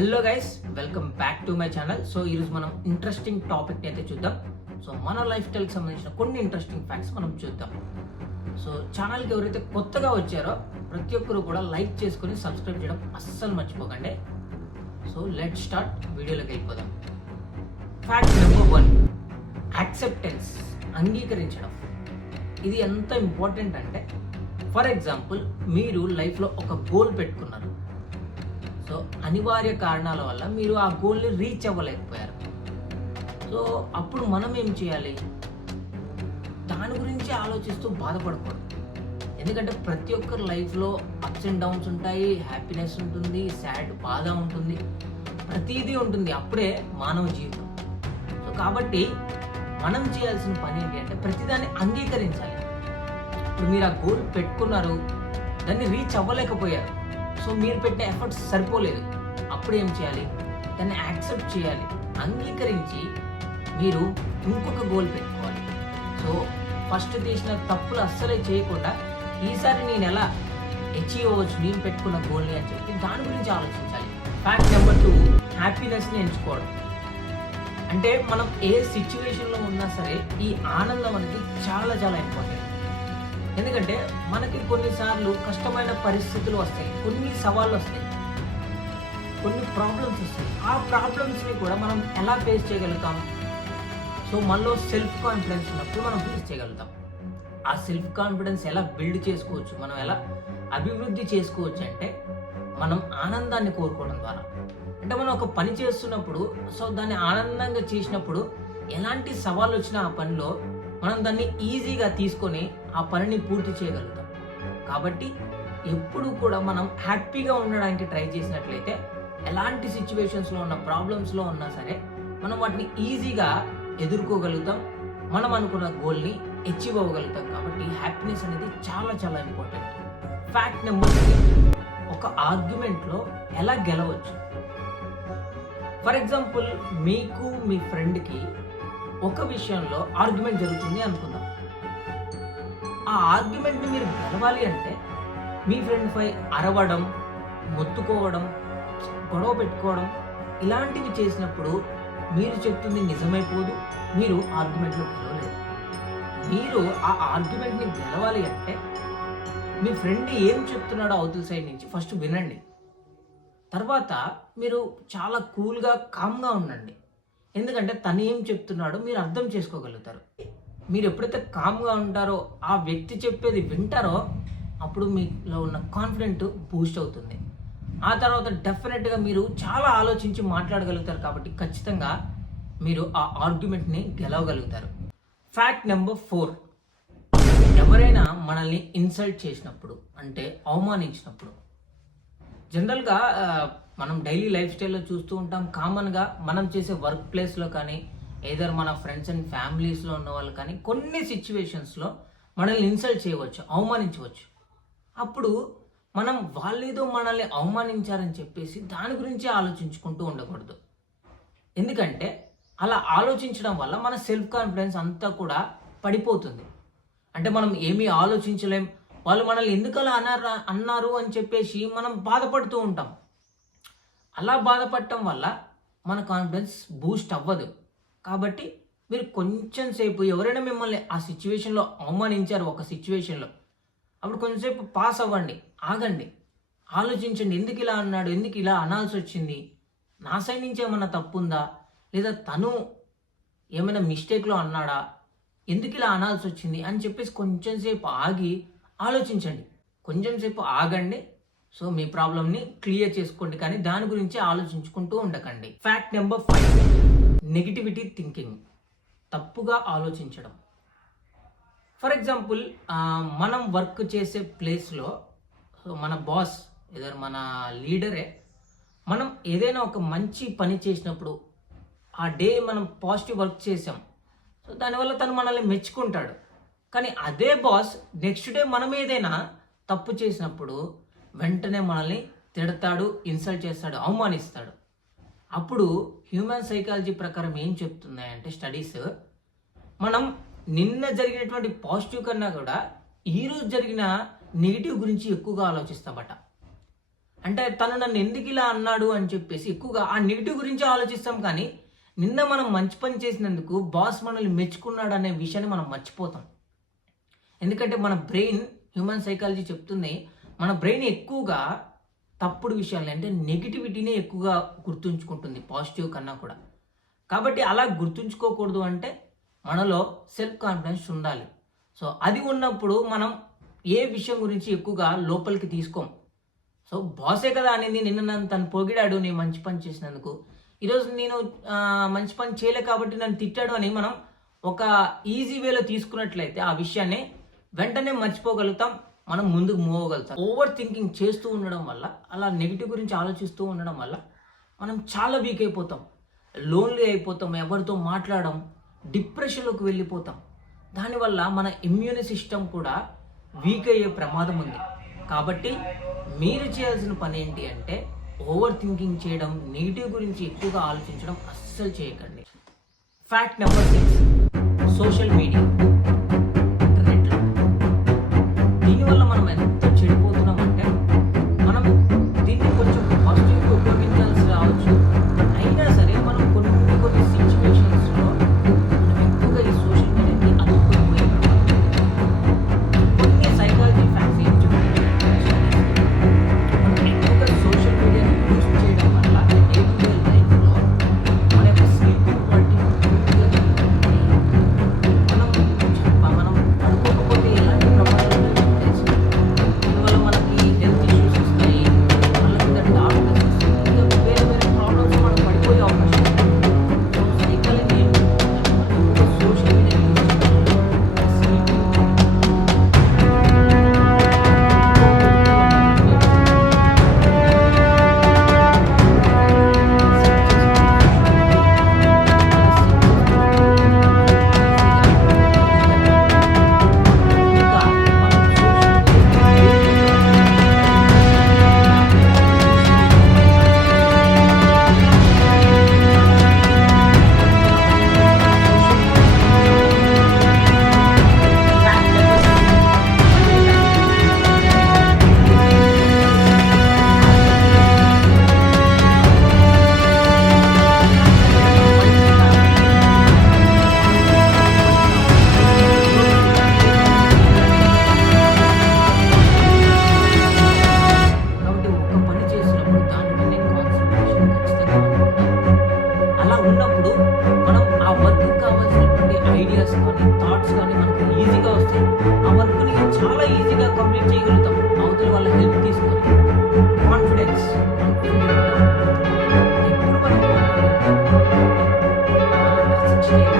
Hello guys, welcome back to my channel. So ఈరోజు మనం interesting టాపిక్ని అయితే చూద్దాం. సో మన లైఫ్ స్టైల్కి సంబంధించిన కొన్ని ఇంట్రెస్టింగ్ ఫ్యాక్ట్స్ మనం చూద్దాం. సో ఛానల్కి ఎవరైతే కొత్తగా వచ్చారో ప్రతి ఒక్కరు కూడా లైక్ చేసుకొని సబ్స్క్రైబ్ చేయడం అస్సలు మర్చిపోకండి. సో లెట్ స్టార్ట్, వీడియోలోకి వెళ్ళిపోదాం. ఫ్యాక్ట్ నెంబర్ 1, యాక్సెప్టెన్స్, అంగీకరించడం. ఇది ఎంత ఇంపార్టెంట్ అంటే, ఫర్ ఎగ్జాంపుల్ మీరు లైఫ్లో ఒక గోల్ పెట్టుకున్నారు. సో అనివార్య కారణాల వల్ల మీరు ఆ గోల్ని రీచ్ అవ్వలేకపోయారు. సో అప్పుడు మనం ఏం చేయాలి? దాని గురించి ఆలోచిస్తూ బాధపడకూడదు. ఎందుకంటే ప్రతి ఒక్కరి లైఫ్లో అప్స్ అండ్ డౌన్స్ ఉంటాయి, హ్యాపీనెస్ ఉంటుంది, సాడ్, బాధ ఉంటుంది, ప్రతిదీ ఉంటుంది. అప్పుడే మానవ జీవితం. సో కాబట్టి మనం చేయాల్సిన పని ఏంటి అంటే, ప్రతిదాన్ని అంగీకరించాలి. ఇప్పుడు మీరు ఆ గోల్ పెట్టుకున్నారు, దాన్ని రీచ్ అవ్వలేకపోయారు. సో మీరు పెట్టే ఎఫర్ట్స్ సరిపోలేదు. అప్పుడు ఏం చేయాలి? దాన్ని యాక్సెప్ట్ చేయాలి, అంగీకరించి మీరు ఇంకొక గోల్ పెట్టుకోవాలి. సో ఫస్ట్ చేసిన తప్పులు అస్సలే చేయకుండా ఈసారి నేను ఎలా అచీవ్ అవ్వచ్చు నేను పెట్టుకున్న గోల్ని అని చెప్పి దాని గురించి ఆలోచించాలి. ఫ్యాక్ట్ నెంబర్ 2, హ్యాపీనెస్ని ఎంచుకోవడం. అంటే మనం ఏ సిచ్యువేషన్లో ఉన్నా సరే ఈ ఆనందం అనేది చాలా చాలా ఇంపార్టెంట్. ఎందుకంటే మనకి కొన్నిసార్లు కష్టమైన పరిస్థితులు వస్తాయి, కొన్ని సవాళ్ళు వస్తాయి, కొన్ని ప్రాబ్లమ్స్ వస్తాయి. ఆ ప్రాబ్లమ్స్ని కూడా మనం ఎలా ఫేస్ చేయగలుగుతాం? సో మనలో సెల్ఫ్ కాన్ఫిడెన్స్ ఉన్నప్పుడు మనం ఫేస్ చేయగలుగుతాం. ఆ సెల్ఫ్ కాన్ఫిడెన్స్ ఎలా బిల్డ్ చేసుకోవచ్చు, మనం ఎలా అభివృద్ధి చేసుకోవచ్చు అంటే, మనం ఆనందాన్ని కోరుకోవడం ద్వారా. అంటే మనం ఒక పని చేస్తున్నప్పుడు, సో దాన్ని ఆనందంగా చేసినప్పుడు ఎలాంటి సవాళ్ళు వచ్చినా ఆ పనిలో మనం దాన్ని ఈజీగా తీసుకొని ఆ పనిని పూర్తి చేయగలుగుతాం. కాబట్టి ఎప్పుడు కూడా మనం హ్యాపీగా ఉండడానికి ట్రై చేసినట్లయితే ఎలాంటి సిచ్యువేషన్స్లో ఉన్న, ప్రాబ్లమ్స్లో ఉన్నా సరే మనం వాటిని ఈజీగా ఎదుర్కోగలుగుతాం, మనం అనుకున్న గోల్ని అచీవ్ అవ్వగలుగుతాం. కాబట్టి హ్యాపీనెస్ అనేది చాలా చాలా ఇంపార్టెంట్. ఫ్యాక్ట్ నెంబర్ 3, ఒక ఆర్గ్యుమెంట్లో ఎలా గెలవచ్చు. ఫర్ ఎగ్జాంపుల్, మీకు మీ ఫ్రెండ్కి ఒక విషయంలో ఆర్గ్యుమెంట్ జరుగుతుంది అనుకుందాం. ఆ ఆర్గ్యుమెంట్ని మీరు గెలవాలి అంటే మీ ఫ్రెండ్పై అరవడం, మొత్తుకోవడం, గొడవ పెట్టుకోవడం ఇలాంటివి చేసినప్పుడు మీరు చెప్తుంది నిజమైపోదు, మీరు ఆర్గ్యుమెంట్లో గెలవలేదు. మీరు ఆ ఆర్గ్యుమెంట్ని గెలవాలి అంటే మీ ఫ్రెండ్ ఏం చెప్తున్నాడో అవతల సైడ్ నుంచి ఫస్ట్ వినండి. తర్వాత మీరు చాలా కూల్గా, కామ్గా ఉండండి. ఎందుకంటే తను ఏం చెప్తున్నాడో మీరు అర్థం చేసుకోగలుగుతారు. మీరు ఎప్పుడైతే కామ్గా ఉంటారో, ఆ వ్యక్తి చెప్పేది వింటారో, అప్పుడు మీలో ఉన్న కాన్ఫిడెంట్ బూస్ట్ అవుతుంది. ఆ తర్వాత డెఫినెట్గా మీరు చాలా ఆలోచించి మాట్లాడగలుగుతారు. కాబట్టి ఖచ్చితంగా మీరు ఆ ఆర్గ్యుమెంట్ని గెలవగలుగుతారు. ఫ్యాక్ట్ నెంబర్ 4, ఎవరైనా మనల్ని ఇన్సల్ట్ చేసినప్పుడు, అంటే అవమానించినప్పుడు, జనరల్గా మనం డైలీ లైఫ్ స్టైల్లో చూస్తూ ఉంటాం. కామన్గా మనం చేసే వర్క్ ప్లేస్లో కానీ, ఏదర్ మన ఫ్రెండ్స్ అండ్ ఫ్యామిలీస్లో ఉన్న వాళ్ళు కానీ కొన్ని సిచ్యువేషన్స్లో మనల్ని ఇన్సల్ట్ చేయవచ్చు, అవమానించవచ్చు. అప్పుడు మనం వాళ్ళేదో మనల్ని అవమానించారని చెప్పేసి దాని గురించి ఆలోచించుకుంటూ ఉండకూడదు. ఎందుకంటే అలా ఆలోచించడం వల్ల మన సెల్ఫ్ కాన్ఫిడెన్స్ అంతా కూడా పడిపోతుంది. అంటే మనం ఏమీ ఆలోచించలేం, వాళ్ళు మనల్ని ఎందుకు అలా అన్నారు అని చెప్పేసి మనం బాధపడుతూ ఉంటాం. అలా బాధపడటం వల్ల మన కాన్ఫిడెన్స్ బూస్ట్ అవ్వదు. కాబట్టి మీరు కొంచెం సేపు, ఎవరైనా మిమ్మల్ని ఆ సిచ్యువేషన్లో అవమానించారు ఒక సిచ్యువేషన్లో, అప్పుడు కొంచెంసేపు పాస్ అవ్వండి, ఆగండి, ఆలోచించండి. ఎందుకు ఇలా అన్నాడు, ఎందుకు ఇలా అనాల్సి వచ్చింది, నా సైడ్ నుంచి ఏమన్నా తప్పు ఉందా, లేదా తను ఏమైనా మిస్టేక్లో అన్నాడా, ఎందుకు ఇలా అనాల్సి వచ్చింది అని చెప్పేసి కొంచెం సేపు ఆగి ఆలోచించండి. కొంచెం సేపు ఆగండి. సో మీ ప్రాబ్లమ్ని క్లియర్ చేసుకోండి, కానీ దాని గురించి ఆలోచించుకుంటూ ఉండకండి. ఫ్యాక్ట్ నెంబర్ 5, నెగిటివిటీ థింకింగ్, తప్పుగా ఆలోచించడం. ఫర్ ఎగ్జాంపుల్, మనం వర్క్ చేసే ప్లేస్లో మన బాస్, ఏదైనా మన లీడరే, మనం ఏదైనా ఒక మంచి పని చేసినప్పుడు, ఆ డే మనం పాజిటివ్ వర్క్ చేసాం, సో దానివల్ల తను మనల్ని మెచ్చుకుంటాడు. కానీ అదే బాస్ నెక్స్ట్ డే మనం ఏదైనా తప్పు చేసినప్పుడు వెంటనే మనల్ని తిడతాడు, ఇన్సల్ట్ చేస్తాడు, అవమానిస్తాడు. అప్పుడు హ్యూమన్ సైకాలజీ ప్రకారం ఏం చెప్తున్నాయంటే స్టడీస్, మనం నిన్న జరిగినటువంటి పాజిటివ్ కన్నా కూడా ఈరోజు జరిగిన నెగిటివ్ గురించి ఎక్కువగా ఆలోచిస్తామట. అంటే తను నన్ను ఎందుకు ఇలా అన్నాడు అని చెప్పేసి ఎక్కువగా ఆ నెగిటివ్ గురించి ఆలోచిస్తాం. కానీ నిన్న మనం మంచి పని చేసినందుకు బాస్ మనల్ని మెచ్చుకున్నాడు అనే విషయాన్ని మనం మర్చిపోతాం. ఎందుకంటే మన బ్రెయిన్, హ్యూమన్ సైకాలజీ చెప్తుంది, మన బ్రెయిన్ ఎక్కువగా తప్పుడు విషయాలు అంటే నెగిటివిటీనే ఎక్కువగా గుర్తుంచుకుంటుంది పాజిటివ్ కన్నా కూడా. కాబట్టి అలా గుర్తుంచుకోకూడదు అంటే మనలో సెల్ఫ్ కాన్ఫిడెన్స్ ఉండాలి. సో అది ఉన్నప్పుడు మనం ఏ విషయం గురించి ఎక్కువగా లోపలికి తీసుకోం. సో బాసే కదా అనేది, నిన్న నన్ను తను పొగిడాడు నేను మంచి పని చేసినందుకు, ఈరోజు నేను మంచి పని చేయలే కాబట్టి నన్ను తిట్టాడు అని మనం ఒక ఈజీ వేలో తీసుకున్నట్లయితే ఆ విషయాన్ని వెంటనే మర్చిపోగలుగుతాం, మనం ముందుకు మూవ్ అవ్వగలుగుతాం. ఓవర్ థింకింగ్ చేస్తూ ఉండడం వల్ల, అలా నెగిటివ్ గురించి ఆలోచిస్తూ ఉండడం వల్ల మనం చాలా వీక్ అయిపోతాం, లోన్లీ అయిపోతాం, ఎవరితో మాట్లాడడం, డిప్రెషన్లోకి వెళ్ళిపోతాం. దానివల్ల మన ఇమ్యూన్ సిస్టమ్ కూడా వీక్ అయ్యే ప్రమాదం ఉంది. కాబట్టి మీరు చేయాల్సిన పని ఏంటి అంటే ఓవర్ థింకింగ్ చేయడం, నెగిటివ్ గురించి ఎక్కువగా ఆలోచించడం అస్సలు చేయకండి. Fact number 6, social media. దీనివల్ల మనం ఎంత చెడిపోతున్నాం అంటే, మనం దీన్ని కొంచెం పాజిటివ్గా ఉపయోగించాల్సి రావచ్చు. అయినా సరే మనం కొన్ని సిచ్యువేషన్స్లో మనం ఎక్కువగా ఈ సోషల్ మీడియాకి అతుక్కుపోయే ప్రమాదం. కొన్ని సైకాలజీ ఫ్యాక్ట్స్ ఏం చెప్తున్నాయి, మనం ఎక్కువగా సోషల్ మీడియాని యూజ్ చేయడం వల్ల డే టు డే లైఫ్లో మన యొక్క స్లీపింగ్ క్వాలిటీ పూర్తిగా తగ్గిపోతుంది. మనం పడుకోకపోతే ఎలాంటి ప్రమాదాలు ఉన్నాయో తెలుసు. దీనివల్ల మనకి హెల్త్ ఇష్యూస్ వస్తాయి, మళ్ళీ ఇంకా డార్క్నెస్ వస్తుంది, ఇంకా వేరే వేరే ప్రాబ్లమ్స్ మనం పడిపోయే అవకాశం ఉంది. సో సైకాలజీ ఏంటంటే మనం ఎక్కువగా సోషల్ మీడియా యూజ్ చేయడం వల్ల స్లీపింగ్ కాబట్టి ఒక పని చేసినప్పుడు దాని మీదే కాన్సన్ట్రేషన్ ఖచ్చితంగా ఉండాలి. అలా ఉన్నప్పుడు మనం ఆ వర్క్ కావాల్సినటువంటి ఐడియాస్ కానీ థాట్స్ కానీ మనకు ఈజీగా వస్తాయి. ఆ వర్క్ని చాలా ఈజీగా కంప్లీట్ చేయగలుగుతాం అవతల వాళ్ళ హెల్ప్ తీసుకొని. కాన్ఫిడెన్స్ ఎప్పుడు మనం confident గా ఉన్నాం. మనం message చేయగలం.